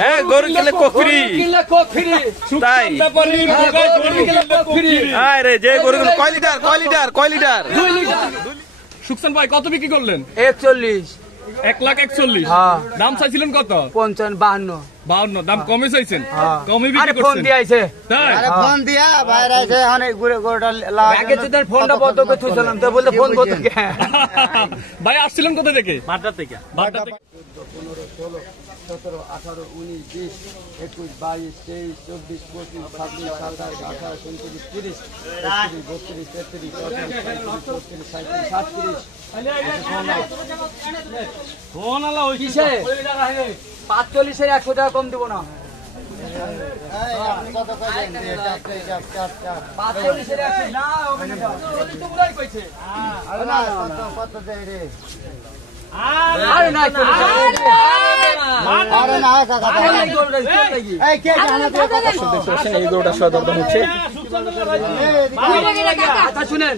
হ্যাঁ গরু কিনলে কোক ফ্রি তাই আরে যে গরুগুলো কয় লিটার সুকসান ভাই কত বিক্রি করলেন? 41 1,41,000। দাম চাইছিলেন কত? 55 দাম কমে চাইছেন? কমে বিক্রি করছেন? ফোন দিয়েছে তাই আরে ফোন দিয়া বাইরে আছে অনেক গরুটা লাগে তো তার ফোনটা বন্ধ করে থুইছিলাম তো বলতে ফোন কত কে ভাই আসছিলেন কোথা থেকে? বাড্ডা থেকে 15 16 17 18 19 20 21 22 23 24 25 26 27 28 29 30 31 32 33 ফোন আলা ওই কিসে 45 এর 100 টাকা কম দেব না কত কইছেন 45 এর 100 না ওখানে তো পুরাই কইছে আরে না কত দেই রে আরে না আরে না কাকা এই কে জানা তো দেখছেন এই গরুটা সদরদাম হচ্ছে কথা শুনেন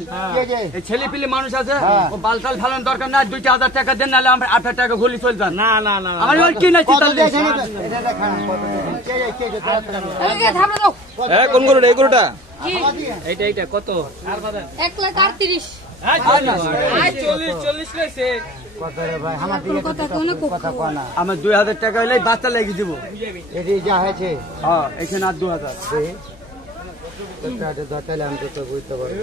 এই ছেলে পিলে মানুষ আছে ও বালতাল ফেলানোর দরকার না 2000 টাকা দেন নালে আমরা 8 টাকা গলি চল যান না আমার ওই কি না 44 এটা দেখান কত কে কোন গরুটা এই গরুটা এইটা কত? 1,38,000 40 লইছে কত রে ভাই আমার দিকে কথা কয় না আমি 2000 টাকা হইলে বাচ্চা লাগিয়ে দিব এটি যা হয়েছে হ্যাঁ এখানে আর 2000 এটা ধরতে আমি তো বুঝতে পারি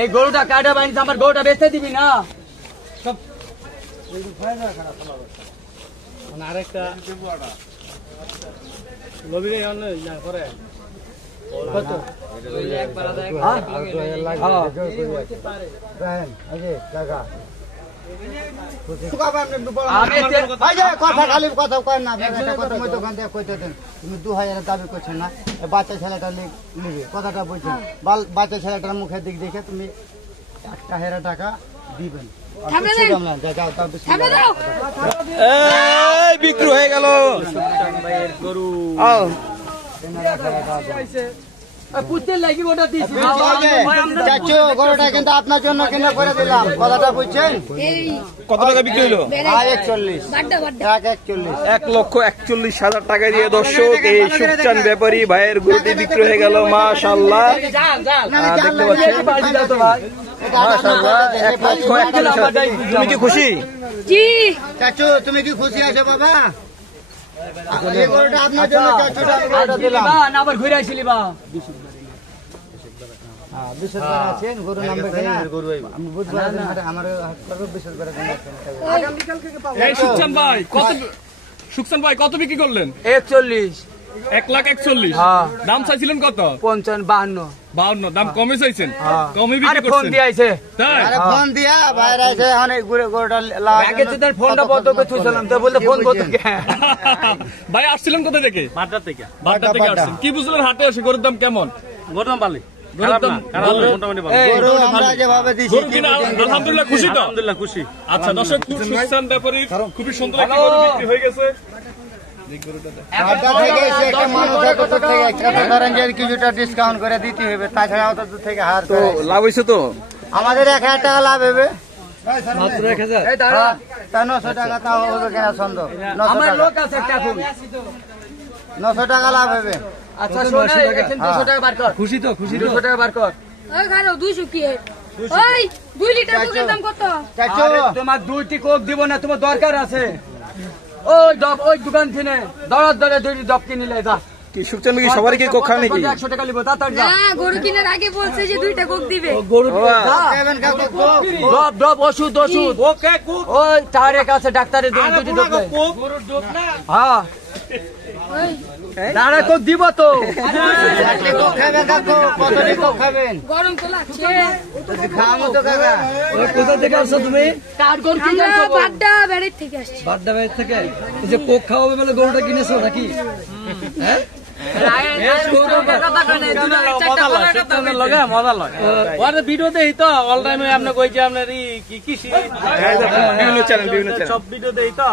এই গরুটা কাটা বাইনি আমার গরুটা বেচতে দিবি না সব আরেকটা লবিরে না করে কত একবার আদা তুমি 2000 দাবি করছো না বাচ্চা ছেলেটা নিবে কথাটা বলছেন বাচ্চা ছেলেটার মুখের দিক দেখে তুমি 1000 টাকা দিবেন বিক্রি হয়ে গেল গরু গরুটা কিন্তু আপনার জন্য কেনা করে দিলাম কথাটা বুঝছেন কত টাকা বিক্রি হলো? 41 1,41,000 টাকা দিয়ে দর্শক এই সুকচান ব্যাপারী ভাইয়ের গরুটি বিক্রি হয়ে গেল মাশাআল্লাহ দেখতে পাচ্ছেন মাশাআল্লাহ 1,41,000 তুমি কি খুশি? জি চাচু তুমি কি খুশি আছো বাবা এই গরুটা আপনার জন্য চাচুটা দিলাম না আবার ঘুরে আইছিলি বা সুকসান ভাই কত বিক্রি করলেন? 41 1,41,000 দাম চাইছিলেন কত? 55 দাম কমে চাইছেন? কমে বিক্রি ফোন করছেন? দিয়েছে তাই ফোন দিয়া বাইরে আছে অনেক গরুটা লাগে তো তার ফোনটা বন্ধ করে থুইছিলাম তো বলতে ফোন কত কে ভাই আসছিলেন কোথা থেকে? বাড্ডা থেকে আসছেন কি বুঝলেন হাটে এসে গরুর দাম কেমন? গরুর দাম ভালো আলহামদুলিল্লাহ খুশি তো? আলহামদুলিল্লাহ খুশি। আচ্ছা দর্শক সুকচান ব্যাপারী খুবই সুন্দর একটি গরু বিক্রি হয়ে গেছে। কিছুটা ডিসকাউন্ট করে দিতে হবে তাছাড়া থেকে হার তো লাভ হয়েছে তো আমাদের 1000 টাকা লাভ হবে মাত্র 1000 900 টাকা তাও হবে কেনা সন্দেহ 900 টাকা লাভ হবে আচ্ছা 200 টাকা বার কর খুশি তো 200 টাকা বার কর ওই খালো 200 কি ওই 2 লিটার কোকের দাম কত? চাচু তোমার 2টি কোক দিব না তোমার দরকার আছে ওই ডব ওই দোকান থেকে দরে 2টি ডব কিনে লে যা কি সুকচান কি সবারই কি কোক খাওয়া নাকি? 100 টাকা লিবো তাড়াতাড়ি যা না গরু কিনার আগে বলছে যে 2টা কোক দিবে গরু দেবেন কাকু কোক ডব ওষুধ ওকে কোক ওই চারের কাছে ডাক্তারের 2টি ডব গরুর ডোক না হ্যাঁ ওই দাঁড়া কোক দিব তো কোক খাবেন কাকু কতটি কোক খাবেন গরম তো লাগছে খামো তো কাকা ওই কোথা থেকে আসছো তুমি কার গরু কি জানো বাড্ডা বাড়ি থেকে আসছে বাড্ডা বাড়ি থেকে এই যে কোক খাওয়াবে বলে গরুটা কিনেছো নাকি হ্যাঁ ভিডিও দেই তো অল টাইমে আপনি কই যে আপনার বিভিন্ন চ্যানেল সব ভিডিও দেই তো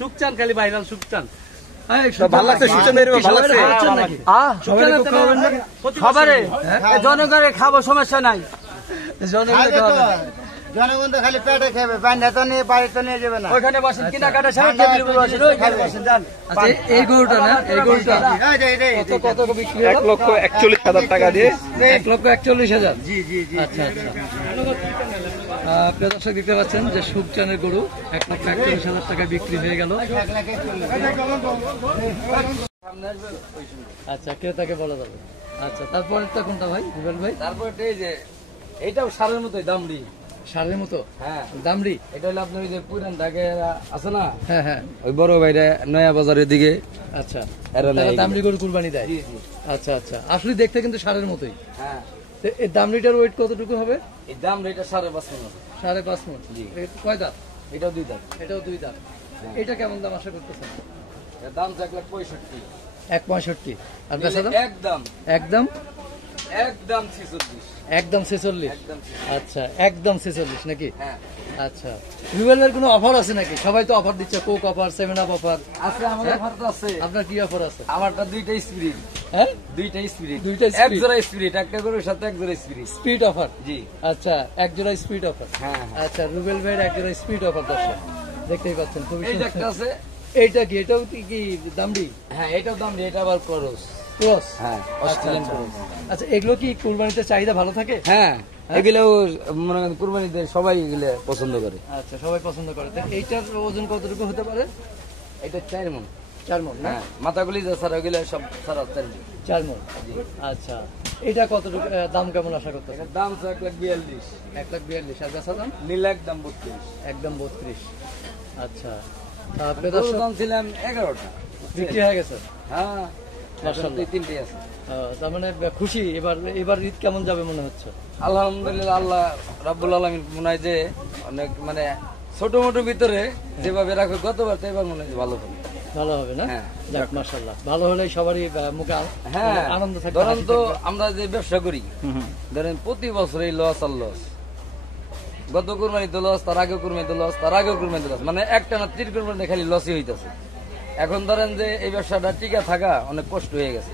সুকচান খালি ভাইরাল সুকচান ভালো লাগছে সুকচান ভালো লাগছে সবারে জনগণের খাবো সমস্যা নাই জনগণের জনগণ তো খালি পেটে খাবে, বান্ধা তো নিয়ে বাড়ি তো নিয়ে যাবে না। ওইখানে বসেন কিনা কাটা সাহেব টেবিলের উপর বসেন, ওইখানে বসেন যান। আচ্ছা এই গরুটা না, এই গরুটা কত কত বিক্রি হলো? 1,41,000 টাকা দিয়ে 1,41,000। জি জি জি। আচ্ছা আচ্ছা। প্রিয় দর্শক দেখতে পাচ্ছেন যে সুখচানের গরু 1,41,000 টাকা বিক্রি হয়ে গেল। আচ্ছা ক্রেতাকে বলা যাবে। আচ্ছা তারপরেরটা কোনটা ভাই রুবেল ভাই? তারপর এই যে এইটাও সারের মতোই দামড়ি। সারের মতো হ্যাঁ দামড়ি? এটা হলো আপনার ওই যে পুরান ঢাকে আছে না, হ্যাঁ হ্যাঁ। ওই বড় ভাইরা নয়া বাজারের দিকে আচ্ছা এরা তারা নাই। দামড়ি গরু কুরবানি দেয়? জি জি আচ্ছা আচ্ছা, আসলে দেখতে কিন্তু সারের মতোই। হ্যাঁ। তো এই দামড়িটার ওয়েট কতটুকু হবে? এই দামড়িটা 5.5 মণ। 5.5 মণ। জি। কয় দাঁত? এটাও 2 দাম। এটাও 2 দাঁত। এটা কেমন দাম আশা করতেছেন? এর দাম তো 1,65,000। 1.65। আর বেচা দাম? একদম একদম একদম 46। একদম 46। একদম 46। আচ্ছা একদম 46 নাকি? হ্যাঁ আচ্ছা রুবেলের কোনো অফার আছে নাকি? সবাই তো অফার দিচ্ছে, কোক অফার, 7 আপ অফার। আছে, আমাদের অফার তো আছে। আপনার কি অফার আছে? আমারটা 2টা স্পিরিট। হ্যাঁ দুইটা স্পিরিট। দুইটা এক spirit। জোড়া স্পিরিট, একটা গরুর সাথে এক জোড়া স্পিরিট। Speed offer? জি আচ্ছা এক জোড়া স্পিড অফার। হ্যাঁ হ্যাঁ। আচ্ছা রুবেল ভাইয়ের এক জোড়া স্পিড অফার দর্শক দেখতেই পাচ্ছেন, খুবই এই যে সুন্দর। একটা আছে। এইটা কি? এটাও কি দামড়ি হ্যাঁ এটাও দাম, এটা আবার ক্রস। ক্রস? হ্যাঁ আচ্ছা অস্ট্রেলিয়ান আচ্ছা। ক্রস। আচ্ছা এগুলো কি কুরবানিতে চাহিদা ভালো থাকে? হ্যাঁ এগুলো মনে করেন কুরবানিতে সবাই এগুলো পছন্দ করে। আচ্ছা সবাই পছন্দ করে। তো এইটার ওজন কতটুকু হতে পারে? এটা 4 মণ। 4 মণ না? হ্যাঁ মাথাগুলি যা সারা ওগুলো সব সারা 4 মণ। 4 মণ। আচ্ছা এটা কতটুকু দাম কেমন আশা করতেছেন? এটার দাম তো 1,42,000। 1,42,000। আর বেচা দাম? নীল একদম 32। একদম 32। আচ্ছা গরুর দর্শক দাম ছিলাম 11টা। বিক্রি হয়ে গেছে? হ্যাঁ মাশাআল্লাহ। 2-3টি আছে। তার মানে খুশি। এবার ঈদ কেমন যাবে মনে হচ্ছে? আলহামদুলিল্লাহ, আল্লাহ রাব্বুল আলামিন মনে হয় যে অনেক মানে ছোট মোটো ভিতরে যেভাবে রাখে গতবার তো এবার মনে হয় যে ভালো হবে। ভালো হবে না? হ্যাঁ। যাক মাশাআল্লাহ, ভালো হলেই সবারই মুখে হ্যাঁ আনন্দ থাকবে। ধরেন হাসি তো থাকবে। আমরা যে ব্যবসা করি, ধরেন প্রতি বছর এই লস আর লস। গত কুরবানিতে লস, তার আগে কুরবানিতে লস, তার আগেও কুরবানিতে লস, মানে একটা না 3 কুরবানিতে খালি লসই হইতাছে। এখন ধরেন যে এই ব্যবসাটা টিকা থাকা অনেক কষ্ট হয়ে গেছে,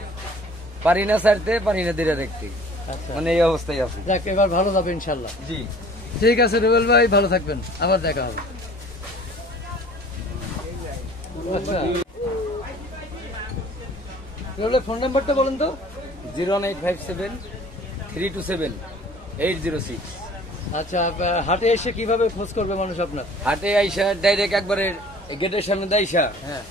পারি না ছাড়তে, পারি না ধীরে দেখতে, আচ্ছা মানে এই অবস্থায় আছে। যাক এবার ভালো যাবে ইনশাআল্লাহ। জি ঠিক আছে রুবেল ভাই, ভালো থাকবেন, আবার দেখা হবে। আচ্ছা রুবেলের ফোন নাম্বারটা বলেন তো। 09857-327-806। আচ্ছা হাটে এসে কিভাবে খোঁজ করবে মানুষ আপনার? হাটে আইসা ডাইরেক্ট একবারে গেটের সামনে দাইসা হ্যাঁ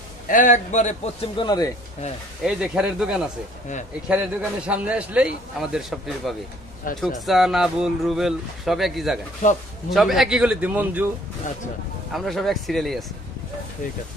একবারে পশ্চিম কোণারে হ্যাঁ এই যে খেরের দোকান আছে, হ্যাঁ। এই খেরের দোকানের সামনে আসলেই আমাদের সব টির পাবে। আচ্ছা। সুকসান, আবুল, রুবেল সব একই জায়গায়, সব সব একই গলিতে। মঞ্জু, আচ্ছা আমরা সব এক সিরিয়ালই আছি। ঠিক আছে।